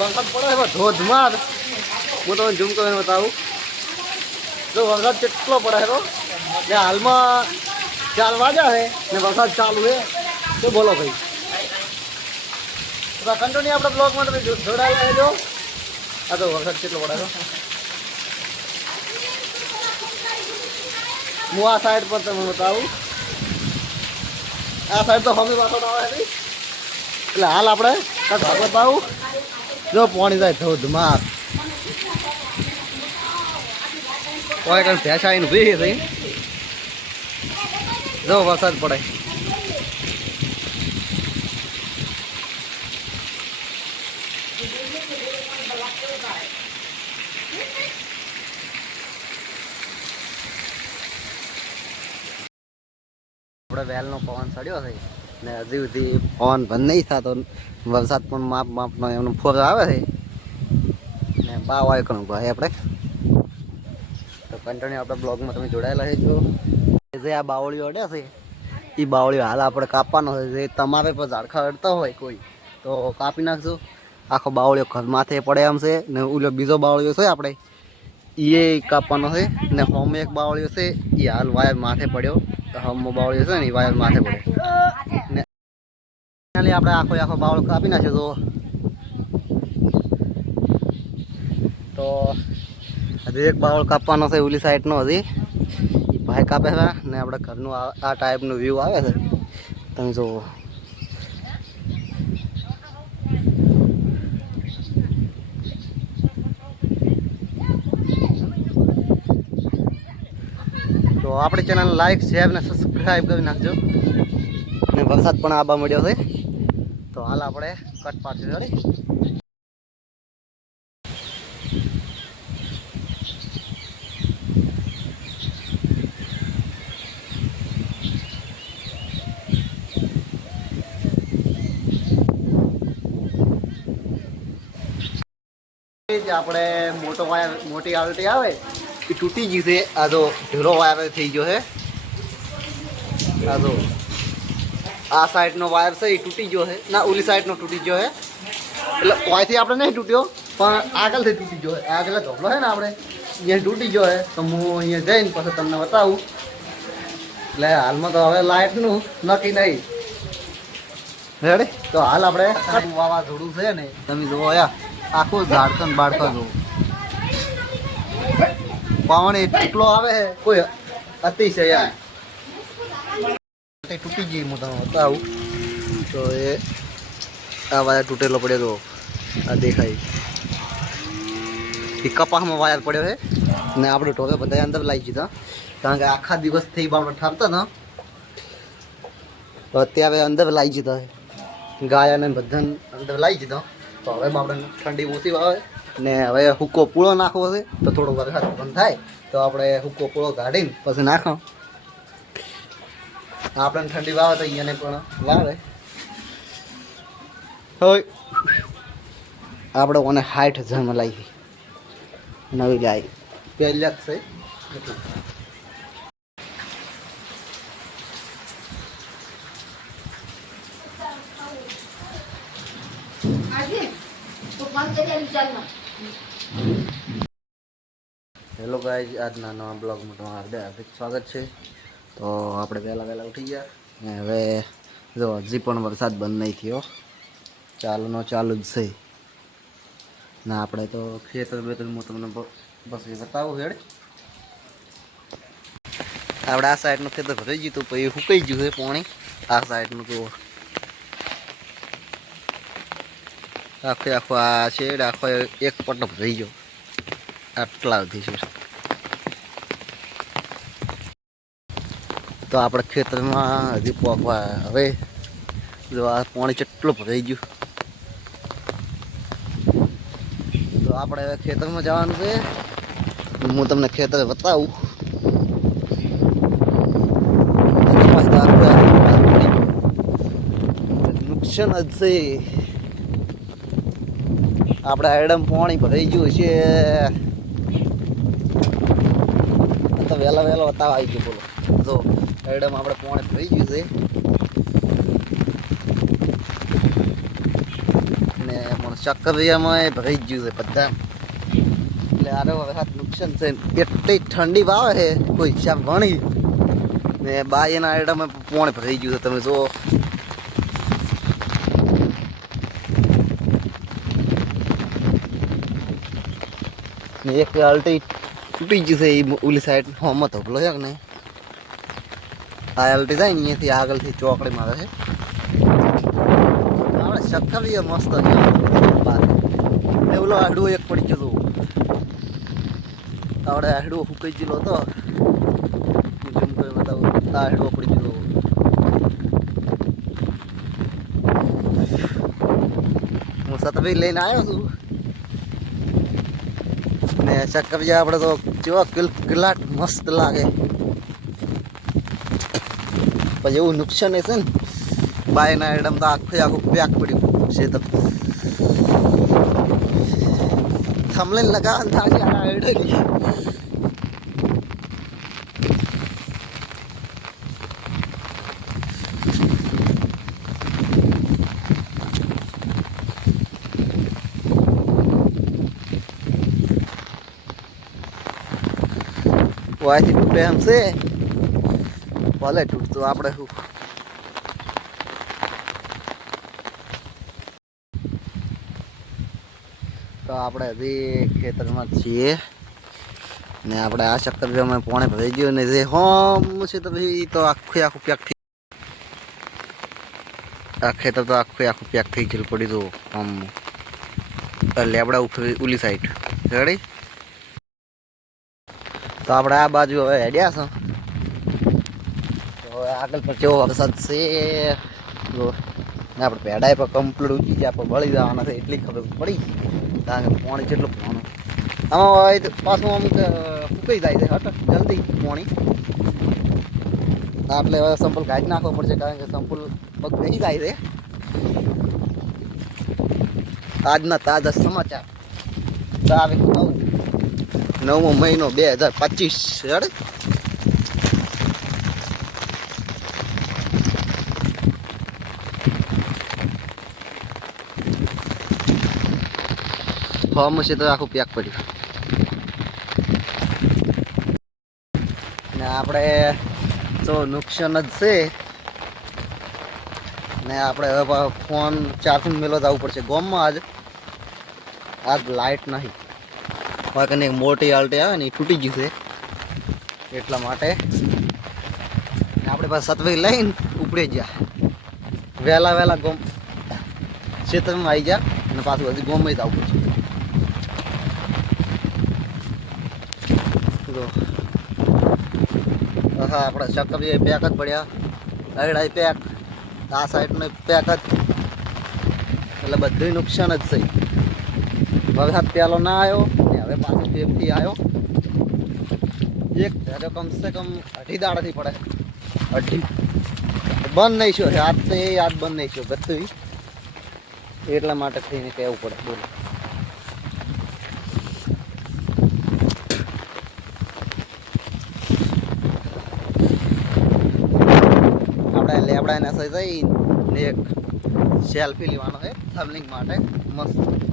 વરસાદ પડે છે ધોધમાર હું તમને ઝૂમ કરીને બતાવું. જો વરસાદ કેટલો પડે છે ને હાલમાં ચાર વાગ્યા છે ને વરસાદ ચાલુ છે. તો બોલો ભાઈ. કંટોની આપણા બ્લોગમાં તમે જોડાયેલા રહેજો. આ તો વરસાદ કેટલો પડે છે હું. આ સાઈડ પર તમને બતાવું. આ સાઈડ તો હમી વાતો આવે છે એટલે હાલ આપણે બતાવું. જો પાણી જાય ધોધમાર કોઈ કઈ ઊભી થઈ જો વરસાદ પડે. આપણે વેલનો પવન ચડ્યો છે. ને હજી સુધી પવન બંધ નહીં થતો. વરસાદ પણ માપ માપનો એમનો ફોર આવે છે. ને બા વાયકણ કણું ભાઈ આપણે તો કન્ટિન્યુ આપણા બ્લોગમાં તમે જોડાયેલા છે જે આ બાવળીઓ અડે છે, એ બાવળીઓ હાલ આપણે કાપવાનો છે. જે તમારે પર ઝાડખા અડતા હોય કોઈ, તો કાપી નાખશું આખો બાવળીઓ ઘર માથે પડે એમ છે, ને ઓલો બીજો બાવળીઓ છે આપણે એ કાપવાનો છે. ને હોમ એક બાવળીઓ છે એ હાલ વાયર માથે પડ્યો. હોમ બાવળીઓ છે ને એ વાયર માથે પડ્યો ને આપણે આખો આખો બાવળ કાપી નાખ્યો તો. તો હજી એક બાવળ કાપવાનો છે ઓલી સાઈડનો હજી. એ ભાઈ કાપે છે ને આપણે ઘરનું આ ટાઈપનું વ્યૂ આવે છે. તમે જુઓ. તો આપણી ચેનલ લાઈક શેર ને સબસ્ક્રાઈબ કરી નાખજો. ને વરસાદ પણ આબા મળ્યો છે. તો હાલ આપણે કટ પાડશું રેડી જે આપણે મોટો વાયર, મોટી આવટી આવે, એ તૂટી ગઈ છે. આ તો ઢીલો વાયર થઈ ગયો છે. આ જો આ સાઈડનો વાયર છે, એ તૂટી ગયો છે. ના, ઓલી સાઈડનો તૂટી ગયો છે. એટલે કોઈથી આપણે નહીં તૂટ્યો, પણ આગળથી તૂટી ગયો છે. આગળ ધોબલો છે ને આપણે, અહીંયા તૂટી ગયો છે. તો હું અહીંયા જઈને પછી તમને બતાવું. એટલે હાલમાં તો હવે લાઇટનું નક્કી નહીં. રેડી તો હાલ આપણે વાવાઝોડું છે ને, તમે જોવો યા આખું ઝાડખંડ બાળખા જોવું પવન એટલો આવે કોઈ અતિશય યાર તૂટી ગઈ હું તમને બતાવું. તો એ આ વાયર તૂટેલો પડ્યો તો આ દેખાય. એ કપાસમાં વાયર પડ્યો છે. ને આપણે ટોકે બધા અંદર લાવી દીધા કારણ કે આખા દિવસથી આપણે ઠારતા ને તો અત્યારે અંદર લાવી દીધા ગાય અને બધાને અંદર લાવી દીધા તો હવે આપણે ઠંડી ઓછી આવે ને હવે હુક્કો પૂળો નાખવો છે. તો થોડો વરસાદ બંધ થાય. તો આપણે હુક્કો પૂળો કાઢીને પછી નાખો. આપણને ઠંડી વાવે તો અહીંયાને પણ વાવે. હોય આપણે ઓને હાઈઠ હજારમાં લાવી નવી ગાય. પહેલા જ છે. હેલો ગાઈઝ આજના નવા બ્લોગમાં તમારું હાર્દિક સ્વાગત છે. તો આપણે વહેલા વહેલા ઉઠી ગયા. ને હવે જો, હજી પણ વરસાદ બંધ નહીં થયો. ચાલુનો ચાલુ જ છે. ના આપણે તો ખેતર બેતર હું તમને બસ એ બતાવું હેડ. આપણે આ સાઈડનું ખેતર ભરાઈ ગયું હતું, પછી સુકાઈ ગયું છે પાણી. આ સાઈડનું તો આખે આખો આ શેડ આખો એક પટ્ટો ભરાઈ ગયો. આટલા સુધી છે. તો આપણે ખેતરમાં હજી પોકવા હવે જો આ પાણી કેટલું ભરાઈ ગયું. તો આપણે હવે ખેતરમાં જવાનું છે. હું તમને ખેતર બતાવું. નુકસાન જ છે. આપણે આઈડમ પાણી ભરાઈ ગયું છે. તો વહેલા વહેલા બતાવ આવી ગયો બોલો. જો. એડમ આપણે પોણે ભરાઈ ગયું છે. ને પણ ચક્કરિયામાં ભરાઈ ગયું છે બધા. એટલે આરે હવે હાથ નુકસાન છે. એટલી ઠંડી વાવે છે, કોઈ હિસાબ વણી. ને બા એના આયડામાં પોણે ભરાઈ ગયું છે, તમે જો ને એક અલ્ટી તૂટી ગયું છે એ ઓલી સાઈડ હોમાં હતો પેલો છે કે નહીં આ અલ્ટી જાય ને અહીંયાથી આગળથી ચોકડી મારે છે. આપણે ચક્કરીએ મસ્ત ઓલો આડું એક પડી ગયું હતું આપણે આડું હુકાઈ ગયેલો હતો. જેમ કોઈ બતાવું પડી ગયેલો. હું સતભાઈ લઈને આવ્યો છું. ને ચક્કરિયા આપણે તો કેવા કિલ, કિલાટ મસ્ત લાગે. પછી એવું નુકસાન હશે ને, બાયના એડમ તો આખું આખું પેક પડ્યું છે તો. થમલે લગાવવાનું થાશે આ વાયથી તૂટે એમ છે. ભલે તૂટતું આપણે શું? તો આપણે હજી ખેતરમાં છીએ. ને આપણે આ ચક્કર અમે પોણે ભરાઈ ગયો ને જે હોમ છે તો પછી તો આખું આખું પેક થઈ આ ખેતર તો આખું આખું પેક થઈ ગયેલું પડી તો આમ લેબડા ઉખરી, ઉલી સાઈડ રેડી તો આપણે આ બાજુ હવે હેડ્યા છો. હવે આગળ પર કેવો વરસાદ છે. જો આપણે પેડાય પર કમ્પ્લીટ ઉચી જાય આપણે બળી જવાના છે, એટલી ખબર પડી. કારણ કે પાણી જેટલું પાણી. આમાં હોય પાછું આમ ફૂકાઈ જાય છે હટ જલ્દી પાણી. એટલે હવે સંપૂલ કાઢી નાખવો પડશે, કારણ કે સંપૂલ પગ બેસી જાય છે. આજના તાજા સમાચાર. તારીખ નવ નવમો મહિનો બે હજાર પચીસ ફોર્મ છે તો આખું પેક પડ્યું ને આપણે તો નુકસાન જ છે. ને આપણે હવે ફોન ચાર્જિંગ મેલો જવું પડશે ગોમમાં આજ. આજ લાઇટ નહીં. બાકી એક મોટી આલ્ટી આવે ને એ તૂટી ગયું છે. એટલા માટે. આપણે પાસે સતવાઈ લઈને ઉપડી ગયા. વહેલા વહેલા ગોમ ક્ષેત્રમાં આવી ગયા અને પાછું હજી ગોમમાં જ આવવું પડશે જો હા આપણે ચક્કરી પેક જ પડ્યા. અડાઈ પેક આ સાઈડનો પેક જ. એટલે બધું નુકસાન જ થઈ. વરસાદ પહેલો ના આવ્યો ને હવે પાછો ફેફથી આવ્યો. એક ધારો કમસે કમ અઢી દાડાથી પડે. અઢી. બંધ નહીં છું હાથ તો એ હાથ બંધ નહીં છું બધું એટલા માટે થઈને કહેવું પડે. બોલો. આપણે એને સજાઈ ને એક સેલ્ફી લેવાનો છે થર્મલિંગ માટે. મસ્ત.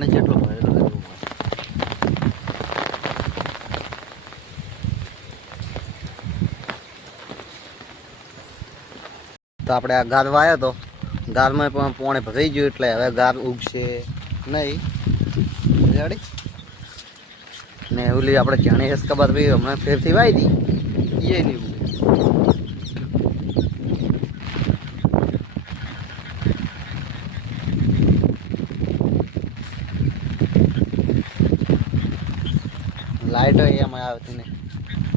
પાણી જેટલો તો આપણે આ ગાર વાયો તો ગારમાં પણ પોણે ભરાઈ ગયું એટલે હવે ગાર ઉગશે નહીં. રેડી? ને ઓલી આપણે જાણી હેસકાબાદ ભાઈ હમણાં ફેરથી વાઈ હતી એ નહીં લાઈટો એમાં આવતી નહીં